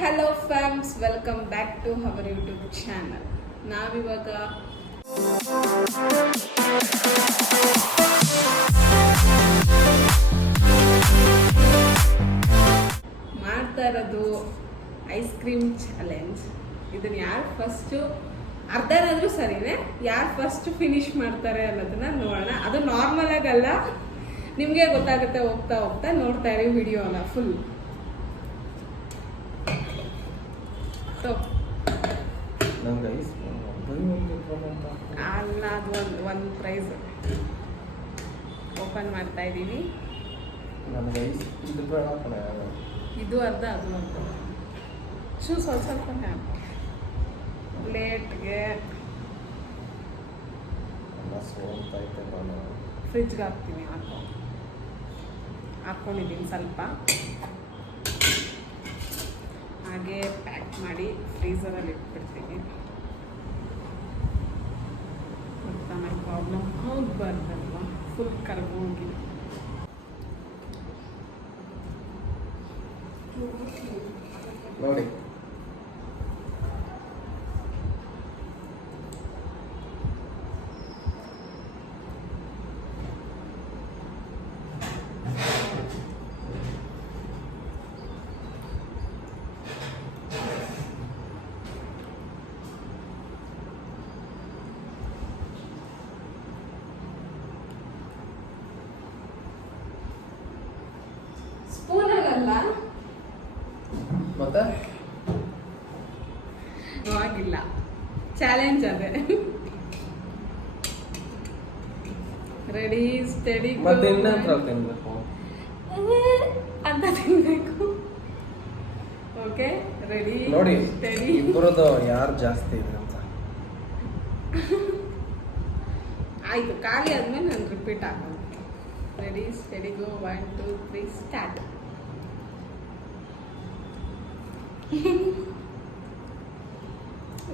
Hello fams, welcome back to our YouTube channel. ನಾವಿವಾಗ ಮಾಡ್ತಾ ಇರೋದು ಐಸ್ ಕ್ರೀಮ್ ಚಾಲೆಂಜ್. ಇದನ್ನು ಯಾರು ಫಸ್ಟು ಅರ್ಧನಾದರೂ ಸರಿನೇ, ಯಾರು ಫಸ್ಟ್ ಫಿನಿಶ್ ಮಾಡ್ತಾರೆ ಅನ್ನೋದನ್ನ ನೋಡೋಣ. ಅದು ನಾರ್ಮಲ್ ಆಗಲ್ಲ, ನಿಮಗೆ ಗೊತ್ತಾಗುತ್ತೆ ಹೋಗ್ತಾ ಹೋಗ್ತಾ. ನೋಡ್ತಾ ಇರಿ ವಿಡಿಯೋನ ಫುಲ್. ಅಲ್ಲ, ಅದು ಒಂದು ಪ್ರೈಸ್ ಓಪನ್ ಮಾಡ್ತಾ ಇದ್ದೀವಿ. ಇದು ಅರ್ಧ, ಅದು ಅರ್ಧ. ಸ್ವಲ್ಪ ಸ್ವಲ್ಪ ಪ್ಲೇಟ್ಗೆ ಫ್ರಿಜ್ಗೆ ಹಾಕ್ತೀನಿ. ಹಾಕ್ಕೊಂಡಿದ್ದೀನಿ ಸ್ವಲ್ಪ. ಹಾಗೆ ಪ್ಯಾಕ್ ಮಾಡಿ ಫ್ರೀಝರಲ್ಲಿ ಇಟ್ಬಿಡ್ತೀನಿ. ಮತ್ತು ಆಮೇಲೆ ಪ್ರಾಬ್ಲಮ್ ಹೋಗಬಾರ್ದಲ್ವ, ಫುಲ್ ಕರ್ಗೋಗಿ. ನೋಡಿ, ಸ್ಪೂನಲ್ಲ ಮತ್ತೆ ಆಗಿಲ್ಲ. ಚಾಲೆಂಜ್ ಅದೇ. Ready, study. ಮತ್ತೆ ಇನ್ನೇನು ತಿನ್ಬೇಕು ಅಂತ ತಿನ್ಬೇಕು. Okay, ready. ನೋಡಿ, ಸ್ಟಡಿ. ಇಬ್ಬರದು ಯಾರು ಜಾಸ್ತಿ ಇದೆ ಅಂತ. ಆಯ್ತು, ಖಾಲಿ ಆದ್ಮೇಲೆ ನಾನು ರಿಪೀಟ್ ಹಾಕೋದು. ರೆಡಿ, ಸ್ಟಡಿ, ಗೋ. 1 2 3 ಸ್ಟಾರ್ಟ್.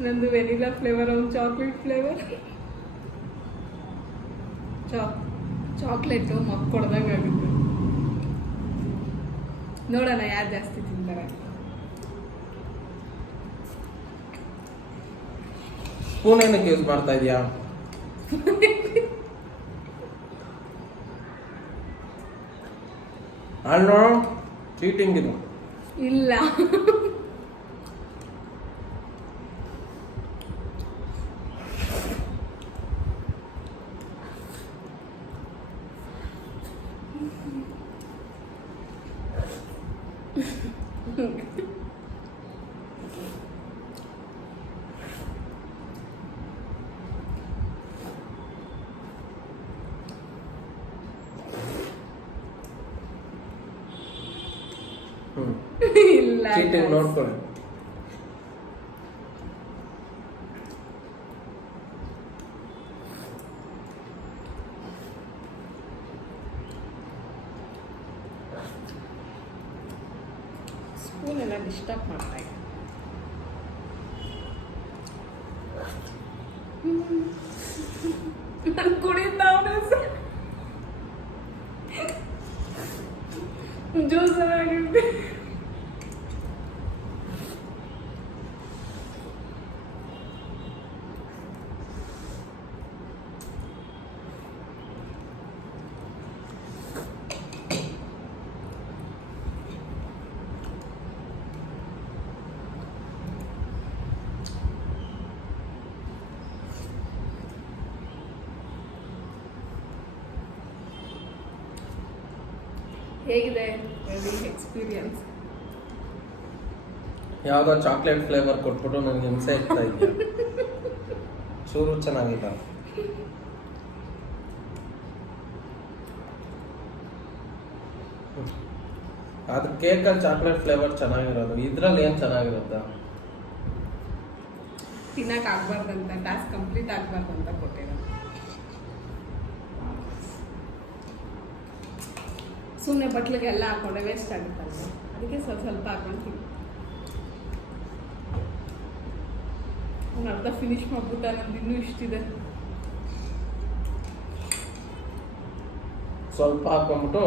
ನಂದು ವೆನಿಲಾ ಫ್ಲೇವರ್, ಒಂದು ಚಾಕ್ಲೇಟ್ ಫ್ಲೇವರ್. ಚಾಕ್ಲೇಟು ಮಕ್ಕೊಡ್ದಂಗೆ ಆಗುತ್ತೆ. ನೋಡೋಣ ಯಾರು ಜಾಸ್ತಿ ತಿಂತಾರೆ. ಸ್ಪೂನ್ ಏನಕ್ಕೆ ಯೂಸ್ ಮಾಡ್ತಾ ಇದೀಯಾ? ಅಲ್ಲ, ಚೀಟಿಂಗ್ ಇದು. ಇಲ್ಲ, ಇಲ್ಲ. ಚೀಟಿಂಗ್ ನೋಡ್ಕೊಳ್ಳಿ. ಸ್ಪೂನ್ ಎಲ್ಲ ಡಿಸ್ಟರ್ಬ್ ಮಾಡ್ತಾ ಇದೆ. ನಾನು ಕುಡಿತಾವನೆ ಜ್ಯೂಸ್ ಆಗಿದೆ. ಹೇಗಿದೆ ಎಕ್ಸ್ಪೀರಿಯನ್ಸ್? ಯಾವುದೋ ಚಾಕ್ಲೇಟ್ ಫ್ಲೇವರ್ ಕೊಟ್ಬಿಟ್ಟು ನನಗೆ ಹಿಂಸೆ ಆಗ್ತಾ ಇದೆಯಾ? ಚೂರು ಚೆನ್ನಾಗಿಲ್ಲ. ಅದು ಕೇಕಲ್ಲಿ ಚಾಕ್ಲೇಟ್ ಫ್ಲೇವರ್ ಚೆನ್ನಾಗಿರೋದು, ಇದ್ರಲ್ಲಿ ಏನು ಚೆನ್ನಾಗಿರುತ್ತ? ತಿನ್ನಕ್ಕೆ ಆಗ್ಬಾರ್ದಂತ, ಟಾಸ್ಕ್ ಕಂಪ್ಲೀಟ್ ಆಗ್ಬಾರ್ದಂತ ಕೊಟ್ಟಿರೋದು. ಸುಮ್ಮನೆ ಬಟ್ಲಿಗೆ ಎಲ್ಲ ಹಾಕೊಂಡೆ ವೇಸ್ಟ್ ಆಗುತ್ತಲ್ಲ, ಅದಕ್ಕೆ ಸ್ವಲ್ಪ ಸ್ವಲ್ಪ ಹಾಕೊಂತೀನಿ. ಒಂದು ಅರ್ಧ ಫಿನಿಶ್ ಮಾಡ್ಬಿಟ್ಟ, ನಮ್ದು ಇನ್ನೂ ಇಷ್ಟಿದೆ. ಸ್ವಲ್ಪ ಹಾಕೊಂಡ್ಬಿಟ್ಟು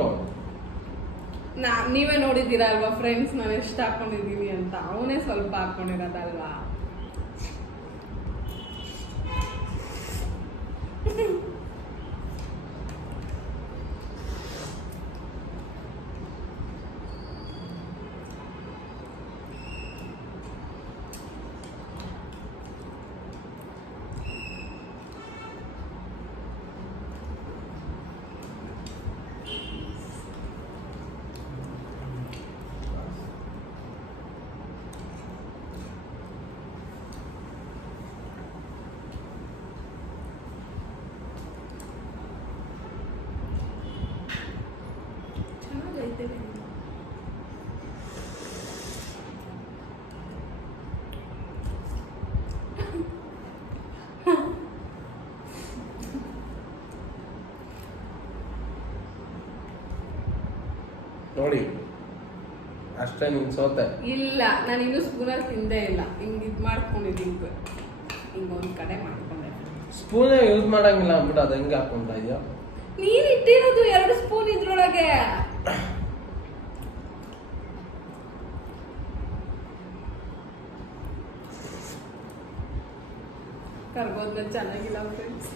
ನೀವೇ ನೋಡಿದ್ದೀರಾ ಅಲ್ವಾ ಫ್ರೆಂಡ್ಸ್, ನಾನು ಎಷ್ಟು ಹಾಕೊಂಡಿದ್ದೀನಿ ಅಂತ. ಅವನೇ ಸ್ವಲ್ಪ ಹಾಕೊಂಡಿರೋದಲ್ವಾ. ಚೆನ್ನಾಗೈತೆ. ನೋಡಿ ಅಷ್ಟೇ ನೀನ್ ಸೋತೆ. ಇಲ್ಲ, ನಾನು ಇನ್ನೂ ಸ್ಪೂನಲ್ಲಿ ತಿಂದೇ ಇಲ್ಲ. ಹಿಂಗೆ ಇದು ಮಾಡ್ಕೊಂಡಿದ್ದೀನಿ, ಹಿಂಗೆ ಒಂದು ಕಡೆ ಮಾಡ್ಕೊಂಡೆ. ಸ್ಪೂನೇ ಯೂಸ್ ಮಾಡಂಗಿಲ್ಲ ಅಂದ್ಬಿಟ್ಟು ಅದು ಹೆಂಗೆ ಹಾಕೊಂಡ ಇದೆಯಾ? ನೀನ್ ಇಟ್ಟಿರೋದು 2 ಸ್ಪೂನ್ ಇದ್ರೊಳಗೆ. ಕರ್ಗೋದ್ಮೇಲೆ ಚೆನ್ನಾಗಿಲ್ಲ ಫ್ರೆಂಡ್ಸ್.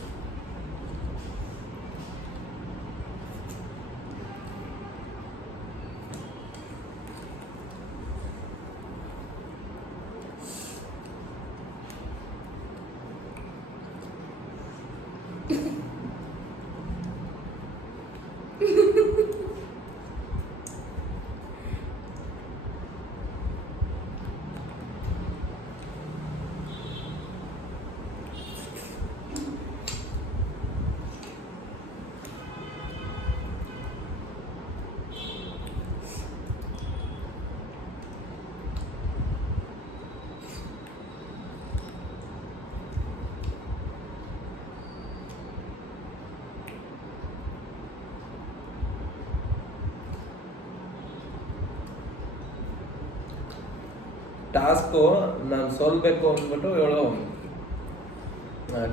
ಟಾಸ್ಕು ನಾನು ಸೋಲ್ಬೇಕು ಅಂದ್ಬಿಟ್ಟು ಇವಳು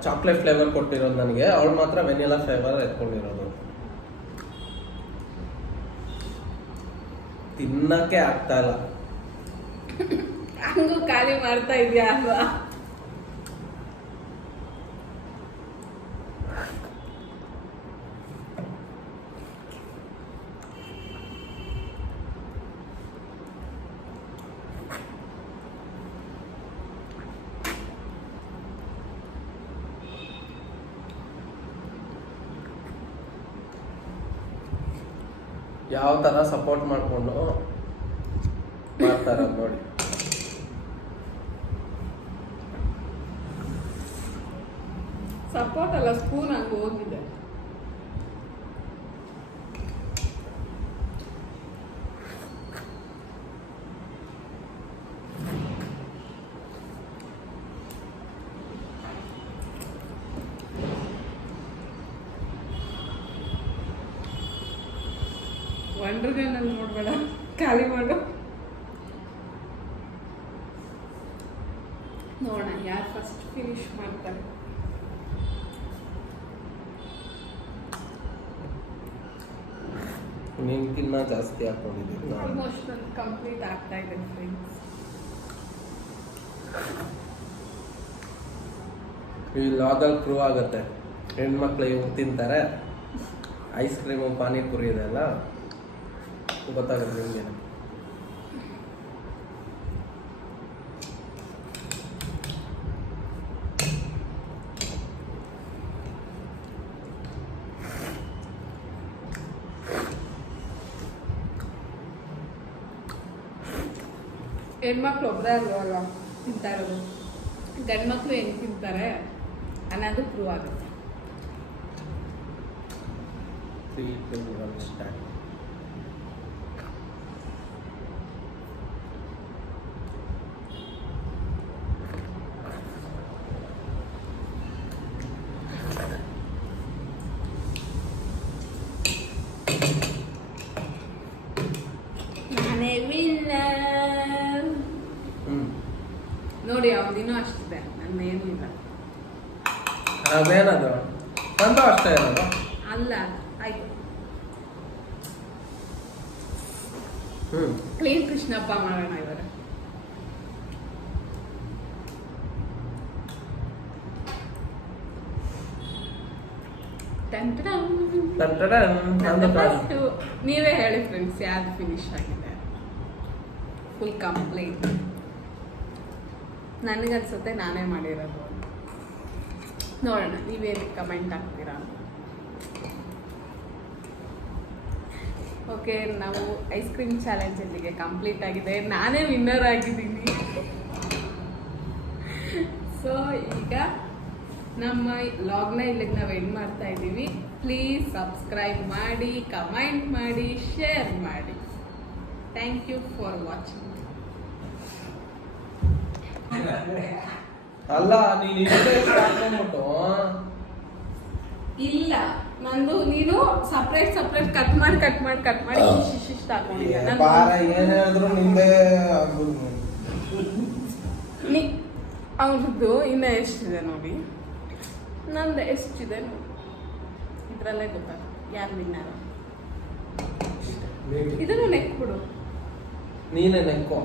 ಚಾಕ್ಲೇಟ್ ಫ್ಲೇವರ್ ಕೊಟ್ಟಿರೋದು ನನಗೆ, ಅವಳು ಮಾತ್ರ ವೆನಿಲಾ ಫ್ಲೇವರ್ ಎತ್ಕೊಂಡಿರೋದು. ತಿನ್ನಕ್ಕೆ ಆಗ್ತಾ ಇಲ್ಲ. ಹಂಗೂ ಖಾಲಿ ಮಾಡ್ತಾ ಇದೆಯಾ ಅಲ್ವಾ? ಯಾವ ತರ ಸಪೋರ್ಟ್ ಮಾಡ್ಕೊಂಡು ಮಾಡ್ತಾರ ನೋಡಿ. ಸಪೋರ್ಟ್ ಅಲ್ಲ, ಸ್ಪೂನ್ ಹಂಗೆ ಹೋಗಿದೆ. ವಂಡರ್ಗನಲ್ಲಿ ನೋಡ್ಬೇಡ, ಖಾಲಿ ಮಾಡು. ನೋಡೋಣ ಯಾರು ಫಸ್ಟ್ ಫಿನಿಶ್ ಮಾಡ್ತಾರೆ. ನಿಮ್ಗಿನ್ನ ಜಾಸ್ತಿ ಹಾಕೊಂಡಿದ್ದೀನಿ ನಾನು. ಆಲ್ಮೋಸ್ಟ್ ನನ್ನ ಕಂಪ್ಲೀಟ್ ಆಗ್ತಾ ಇದೆ ಫ್ರೆಂಡ್ಸ್. ಈ ಲಾಗಲ್ಲಿ ಪ್ರೂವ್ ಆಗುತ್ತೆ ಹೆಣ್ಮಕ್ಳು ಇವ್ರು ತಿಂತಾರೆ. ಐಸ್ ಕ್ರೀಮು ಪಾನಿಪುರಿ ಇದೆಲ್ಲ ಗೊತ್ತಾಗುತ್ತೆ ನಿಮಗೆ. ಹೆಣ್ಮಕ್ಳು ಒಬ್ಬರೇ ಅಲ್ವಲ್ಲ ತಿಂತಾ ಇರೋದು, ಗಂಡು ಮಕ್ಕಳು ಹೆಂಗೆ ತಿಂತಾರೆ ಅನ್ನೋದು ಪ್ರೂವ್ ಆಗುತ್ತೆ. 3, 2, 1 ಸ್ಟಾರ್ಟ್. ನಾನೇ ವಿನ್ನರ್. ನೋಡಿ ಅವನಿನ್ನೂ ಅಷ್ಟಿದೆ, ನನ್ನೇನು ಇಲ್ಲ. ಅದೇನದು ನಂದು ಅಷ್ಟೇ ಇರೋದು. ಅಲ್ಲ, ಆಯ್ತು. ಕ್ಲೀನ್ ಕೃಷ್ಣಪ್ಪ ಮಾಡೋಣ ಇವಾಗ. ನೀವೇ ಹೇಳಿ ಫ್ರೆಂಡ್ಸ್, ಯಾವ್ದು ಫಿನಿಶ್ ಆಗಿದೆ? Full complete. ನನಗನ್ಸುತ್ತೆ ನಾನೇ ಮಾಡಿರೋದು. ನೋಡೋಣ ನೀವೇನು ಕಮೆಂಟ್ ಹಾಕ್ತೀರಾ. ಓಕೆ, ನಾವು ಐಸ್ ಕ್ರೀಮ್ ಚಾಲೆಂಜ್ ಇಲ್ಲಿಗೆ ಕಂಪ್ಲೀಟ್ ಆಗಿದೆ. ನಾನೇ ವಿನ್ನರ್ ಆಗಿದ್ದೀನಿ. ಸೊ ಈಗ ನಮ್ಮ ಲಾಗ್ನ ಇಲ್ಲಿಗೆ ನಾವು ಎಂಡ್ ಮಾಡ್ತಾ ಇದ್ದೀವಿ. ಪ್ಲೀಸ್ ಸಬ್ಸ್ಕ್ರೈಬ್ ಮಾಡಿ, ಕಮೆಂಟ್ ಮಾಡಿ, ಶೇರ್ ಮಾಡಿ. Thank you for watching. ಅಲ್ಲ ನೀನು ಹಾಕೊಂಡ್ಬಿಟ್ಟು ಇಲ್ಲ, ನಂದು ನೀನು ಸಪ್ರೇಟ್ ಕಟ್ ಮಾಡಿ ಇಷ್ಟ ಏನಾದ್ರು ನಿಂದೆ ಅವ್ರದ್ದು ಇನ್ನ ಎಷ್ಟಿದೆ ನೋಡಿ, ನಂದು ಎಷ್ಟಿದೆ ನೋಡಿ, ಇದ್ರಲ್ಲೇ ಗೊತ್ತಾಗುತ್ತೆ ಯಾರು ವಿನ್ನರ್. ಇದನ್ನು ನೆಕ್ಬಿಡು. ನೀನೇ ನೆಕ್ಕೋ.